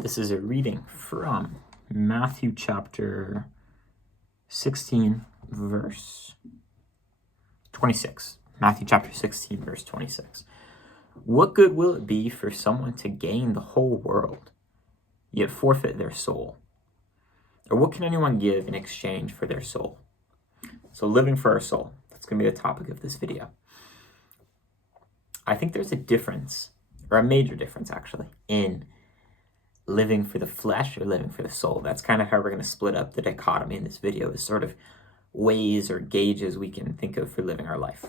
This is a reading from Matthew chapter 16, verse 26. Matthew chapter 16, verse 26. What good will it be for someone to gain the whole world, yet forfeit their soul? Or what can anyone give in exchange for their soul? So living for our soul, that's going to be the topic of this video. I think there's a difference, or a major difference actually, in living for the flesh or living for the soul. That's kind of how we're going to split up the dichotomy in this video, is sort of ways or gauges we can think of for living our life.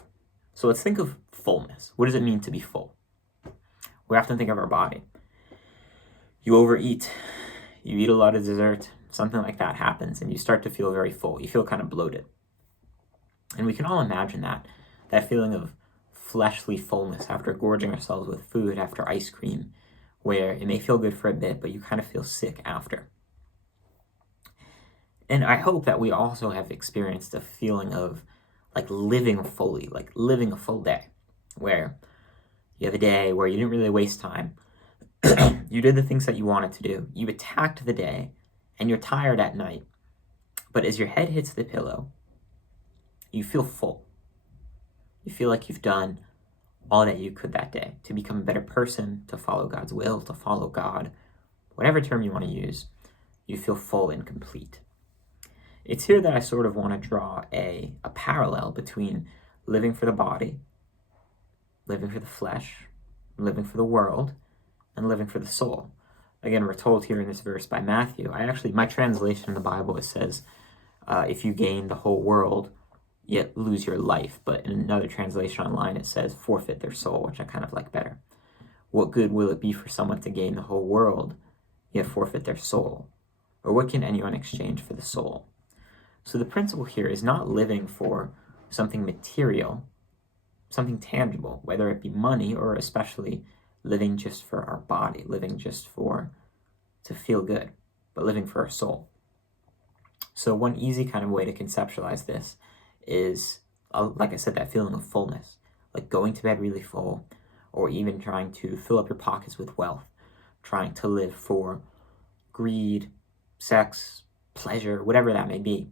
So let's think of fullness. What does it mean to be full? We often think of our body. You overeat, you eat a lot of dessert, something like that happens, and you start to feel very full. You feel kind of bloated. And we can all imagine that feeling of fleshly fullness after gorging ourselves with food, after ice cream, where it may feel good for a bit, but you kind of feel sick after. And I hope that we also have experienced a feeling of like living fully, like living a full day, where you have a day where you didn't really waste time. You did the things that you wanted to do. You attacked the day, and you're tired at night. But as your head hits the pillow, you feel full. You feel like you've done all that you could that day to become a better person, to follow God's will, to follow God, whatever term you want to use. You feel full and complete. It's here that I sort of want to draw a parallel between living for the body, living for the flesh, living for the world, and living for the soul. Again, we're told here in this verse by Matthew. My translation in the Bible, it says, if you gain the whole world, yet lose your life. But in another translation online, it says forfeit their soul, which I kind of like better. What good will it be for someone to gain the whole world, yet forfeit their soul? Or what can anyone exchange for the soul? So the principle here is not living for something material, something tangible, whether it be money or especially living just for our body, living just to feel good, but living for our soul. So one easy kind of way to conceptualize this is, like I said, that feeling of fullness, like going to bed really full, or even trying to fill up your pockets with wealth, trying to live for greed, sex, pleasure, whatever that may be.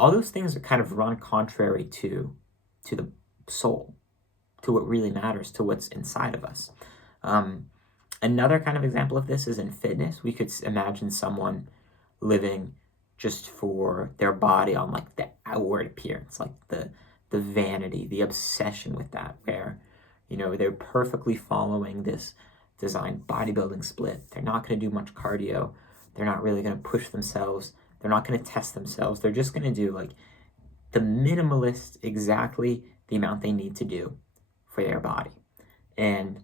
All those things are kind of run contrary to the soul, to what really matters, to what's inside of us. Another kind of example of this is in fitness. We could imagine someone living just for their body on like the outward appearance, like the vanity, the obsession with that, where, they're perfectly following this designed bodybuilding split. They're not going to do much cardio. They're not really going to push themselves. They're not going to test themselves. They're just going to do like the minimalist, exactly the amount they need to do for their body. And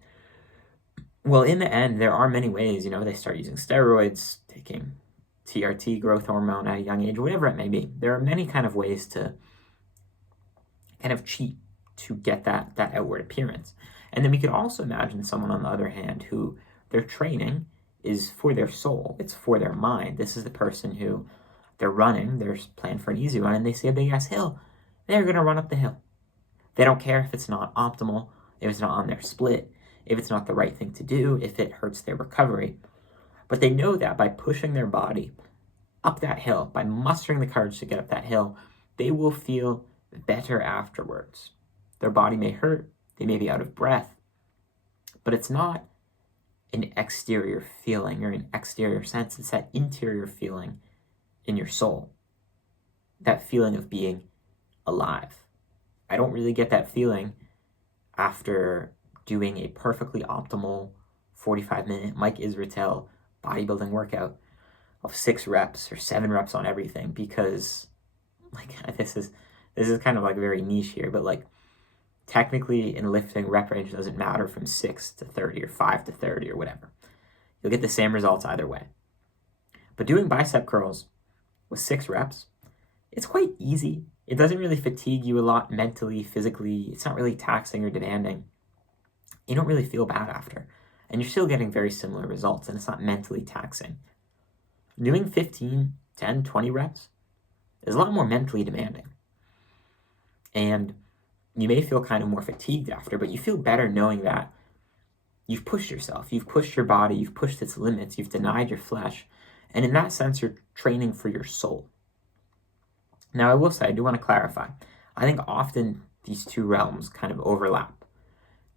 well, in the end, there are many ways, they start using steroids, taking TRT, growth hormone at a young age, whatever it may be. There are many kind of ways to kind of cheat to get that outward appearance. And then we could also imagine someone, on the other hand, who their training is for their soul. It's for their mind. This is the person who they're running, they're planning for an easy run, and they see a big ass hill. They're going to run up the hill. They don't care if it's not optimal, if it's not on their split, if it's not the right thing to do, if it hurts their recovery. But they know that by pushing their body up that hill, by mustering the courage to get up that hill, they will feel better afterwards. Their body may hurt, they may be out of breath, but it's not an exterior feeling or an exterior sense. It's that interior feeling in your soul, that feeling of being alive. I don't really get that feeling after doing a perfectly optimal 45-minute Mike Israetel bodybuilding workout of 6 reps or 7 reps on everything, because like this is kind of like very niche here, but like technically in lifting, rep range doesn't matter from 6 to 30 or 5 to 30 or whatever. You'll get the same results either way. But doing bicep curls with 6 reps, it's quite easy. It doesn't really fatigue you a lot mentally, physically. It's not really taxing or demanding. You don't really feel bad after. And you're still getting very similar results, and it's not mentally taxing. Doing 15, 10, 20 reps is a lot more mentally demanding. And you may feel kind of more fatigued after, but you feel better knowing that You've pushed yourself, you've pushed your body, you've pushed its limits, you've denied your flesh, and in that sense, you're training for your soul. Now, I will say, I do want to clarify. I think often these two realms kind of overlap,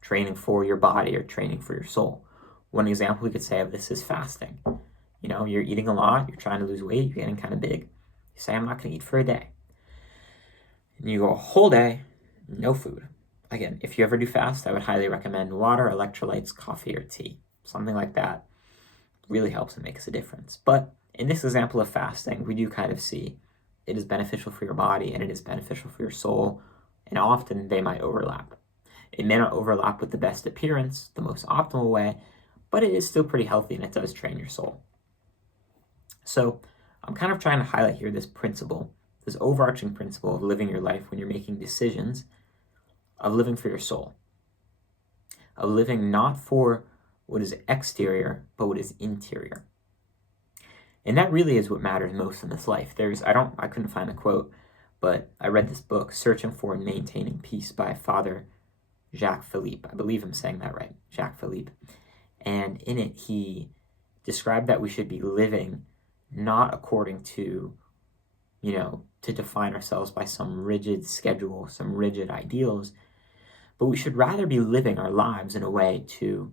training for your body or training for your soul. One example we could say of this is fasting. You know, you're eating a lot, you're trying to lose weight, you're getting kind of big. You say, I'm not going to eat for a day. And you go a whole day, no food. Again, if you ever do fast, I would highly recommend water, electrolytes, coffee, or tea. Something like that really helps and makes a difference. But in this example of fasting, we do kind of see it is beneficial for your body and it is beneficial for your soul, and often they might overlap. It may not overlap with the best appearance, the most optimal way, but it is still pretty healthy and it does train your soul. So I'm kind of trying to highlight here this principle, this overarching principle of living your life when you're making decisions, of living for your soul, of living not for what is exterior, but what is interior. And that really is what matters most in this life. I couldn't find the quote, but I read this book, Searching for and Maintaining Peace by Father Jacques Philippe. I believe I'm saying that right, Jacques Philippe. And in it, he described that we should be living not according to, to define ourselves by some rigid schedule, some rigid ideals, but we should rather be living our lives in a way to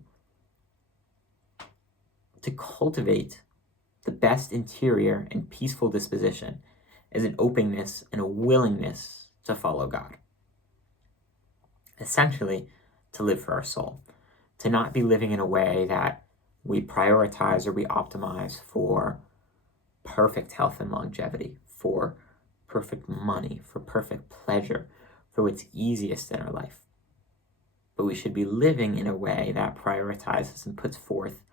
cultivate the best interior and peaceful disposition as an openness and a willingness to follow God. Essentially, to live for our soul, to not be living in a way that we prioritize or we optimize for perfect health and longevity, for perfect money, for perfect pleasure, for what's easiest in our life. But we should be living in a way that prioritizes and puts forth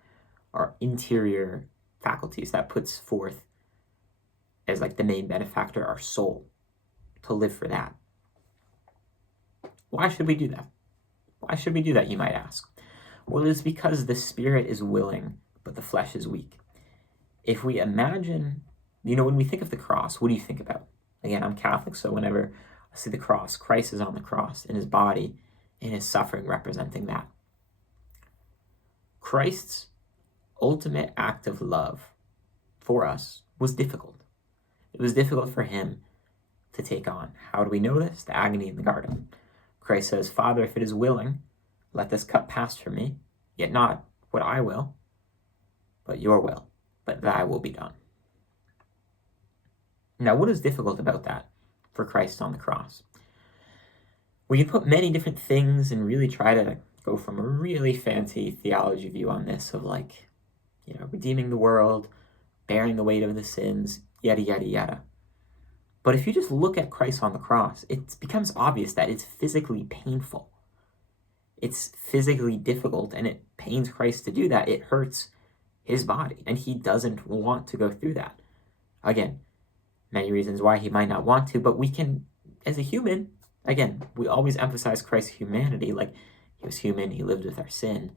our interior faculties, that puts forth as like the main benefactor our soul, to live for that. Why should we do that? Why should we do that, you might ask? Well, it's because the spirit is willing, but the flesh is weak. If we imagine, when we think of the cross, what do you think about? Again, I'm Catholic, so whenever I see the cross, Christ is on the cross in his body, in his suffering representing that. Christ's ultimate act of love for us was difficult. It was difficult for him to take on. How do we know this? The agony in the garden. Christ says, Father, if it is willing, let this cup pass from me, yet not what I will, but your will, but thy will be done. Now, what is difficult about that for Christ on the cross? We can put many different things and really try to go from a really fancy theology view on this of redeeming the world, bearing the weight of the sins, yada, yada, yada. But if you just look at Christ on the cross, it becomes obvious that it's physically painful. It's physically difficult, and it pains Christ to do that. It hurts his body, and he doesn't want to go through that. Again, many reasons why he might not want to, but we can, as a human, again, we always emphasize Christ's humanity, like he was human, he lived with our sin,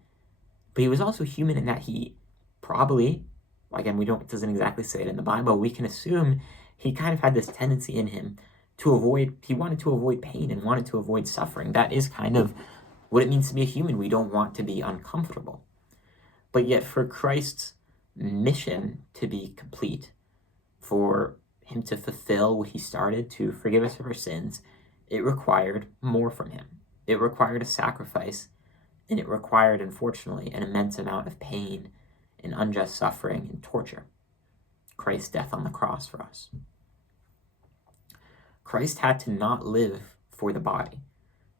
but he was also human in that he probably, again, it doesn't exactly say it in the Bible, we can assume he kind of had this tendency in him he wanted to avoid pain and wanted to avoid suffering. That is kind of what it means to be a human. We don't want to be uncomfortable. But yet for Christ's mission to be complete, for him to fulfill what he started, to forgive us of our sins, it required more from him. It required a sacrifice, and it required, unfortunately, an immense amount of pain and unjust suffering and torture. Christ's death on the cross for us. Christ had to not live for the body,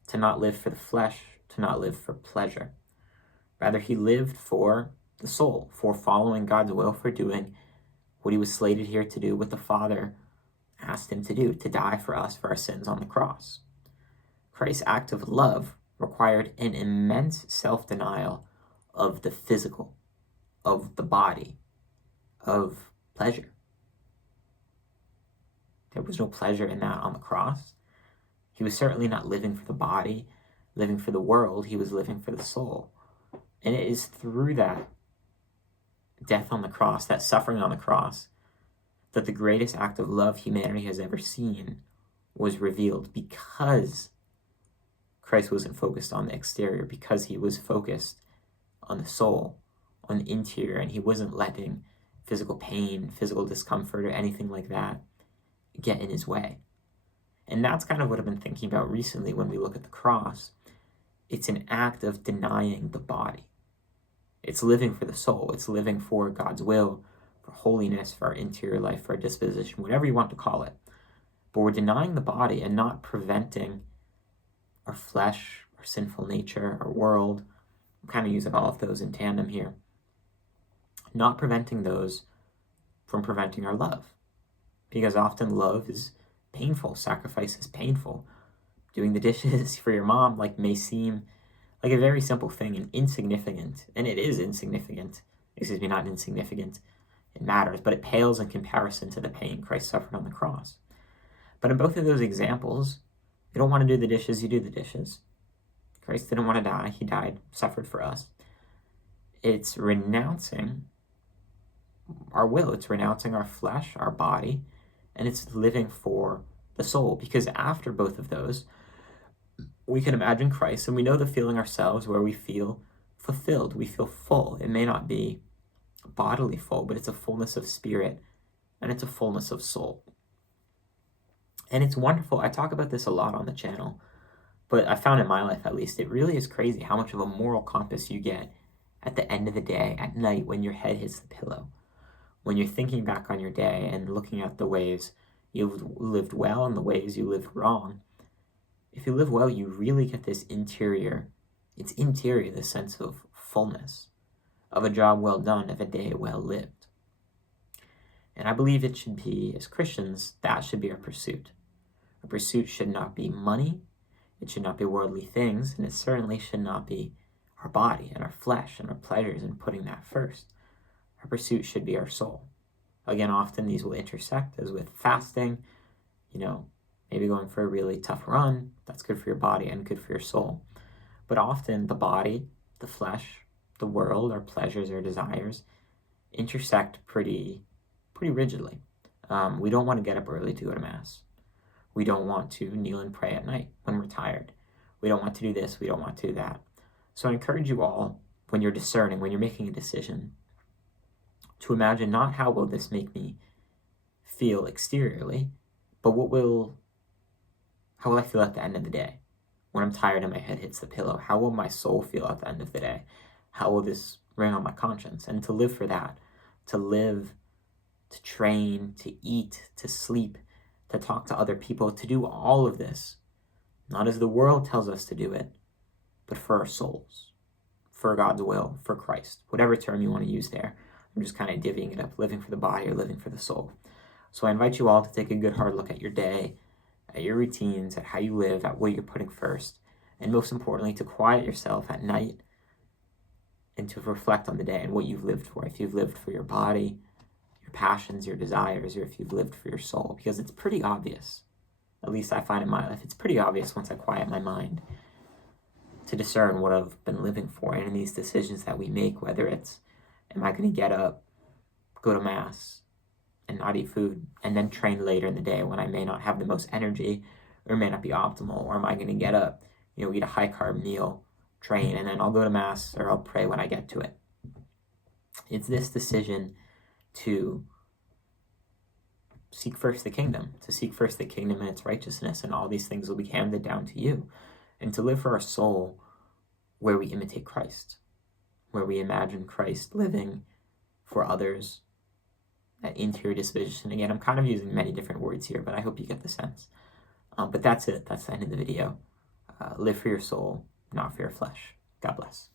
to not live for the flesh, to not live for pleasure. Rather, he lived for the soul, for following God's will, for doing what he was slated here to do, what the Father asked him to do, to die for us for our sins on the cross. Christ's act of love required an immense self-denial of the physical, of the body, of pleasure. There was no pleasure in that on the cross. He was certainly not living for the body, living for the world. He was living for the soul. And it is through that death on the cross, that suffering on the cross, that the greatest act of love humanity has ever seen was revealed, because Christ wasn't focused on the exterior, because he was focused on the soul, on the interior, and he wasn't letting physical pain, physical discomfort, or anything like that get in his way. And that's kind of what I've been thinking about recently when we look at the cross. It's an act of denying the body. It's living for the soul. It's living for God's will, for holiness, for our interior life, for our disposition, whatever you want to call it. But we're denying the body and not preventing our flesh, our sinful nature, our world. I'm kind of using all of those in tandem here. Not preventing those from preventing our love. Because often love is painful. Sacrifice is painful. Doing the dishes for your mom may seem like a very simple thing and insignificant. And it is insignificant. Excuse me, not insignificant. It matters, but it pales in comparison to the pain Christ suffered on the cross. But in both of those examples, you don't want to do the dishes, you do the dishes. Christ didn't want to die. He died, suffered for us. It's renouncing our will. It's renouncing our flesh, our body, and it's living for the soul. Because after both of those, we can imagine Christ, and we know the feeling ourselves where we feel fulfilled. We feel full. It may not be bodily full, but it's a fullness of spirit, and it's a fullness of soul. And it's wonderful. I talk about this a lot on the channel, but I found in my life, at least, it really is crazy how much of a moral compass you get at the end of the day, at night, when your head hits the pillow. When you're thinking back on your day and looking at the ways you've lived well and the ways you lived wrong. If you live well, you really get this interior, the sense of fullness, of a job well done, of a day well lived. And I believe it should be, as Christians, that should be our pursuit. Our pursuit should not be money, it should not be worldly things, and it certainly should not be our body and our flesh and our pleasures and putting that first. Our pursuit should be our soul. Again, often these will intersect, as with fasting, maybe going for a really tough run. That's good for your body and good for your soul. But often the body, the flesh, the world, our pleasures, our desires intersect pretty rigidly. We don't want to get up early to go to Mass. We don't want to kneel and pray at night when we're tired. We don't want to do this. We don't want to do that. So I encourage you all, when you're discerning, when you're making a decision, to imagine not how will this make me feel exteriorly, but how will I feel at the end of the day? When I'm tired and my head hits the pillow, how will my soul feel at the end of the day? How will this ring on my conscience? And to live for that, to live, to train, to eat, to sleep, to talk to other people, to do all of this, not as the world tells us to do it, but for our souls, for God's will, for Christ, whatever term you want to use there. I'm just kind of divvying it up, living for the body or living for the soul. So I invite you all to take a good hard look at your day, at your routines, at how you live, at what you're putting first, and most importantly, to quiet yourself at night and to reflect on the day and what you've lived for. If you've lived for your body, your passions, your desires, or if you've lived for your soul, because it's pretty obvious, at least I find in my life, it's pretty obvious once I quiet my mind to discern what I've been living for. And in these decisions that we make, whether it's, am I going to get up, go to Mass, and not eat food, and then train later in the day when I may not have the most energy or may not be optimal? Or am I going to get up, eat a high-carb meal, train, and then I'll go to Mass or I'll pray when I get to it? It's this decision to seek first the kingdom, and its righteousness, and all these things will be handed down to you. And to live for our soul where we imitate Christ, where we imagine Christ living for others, that interior disposition. Again, I'm kind of using many different words here, but I hope you get the sense. But that's it. That's the end of the video. Live for your soul, not for your flesh. God bless.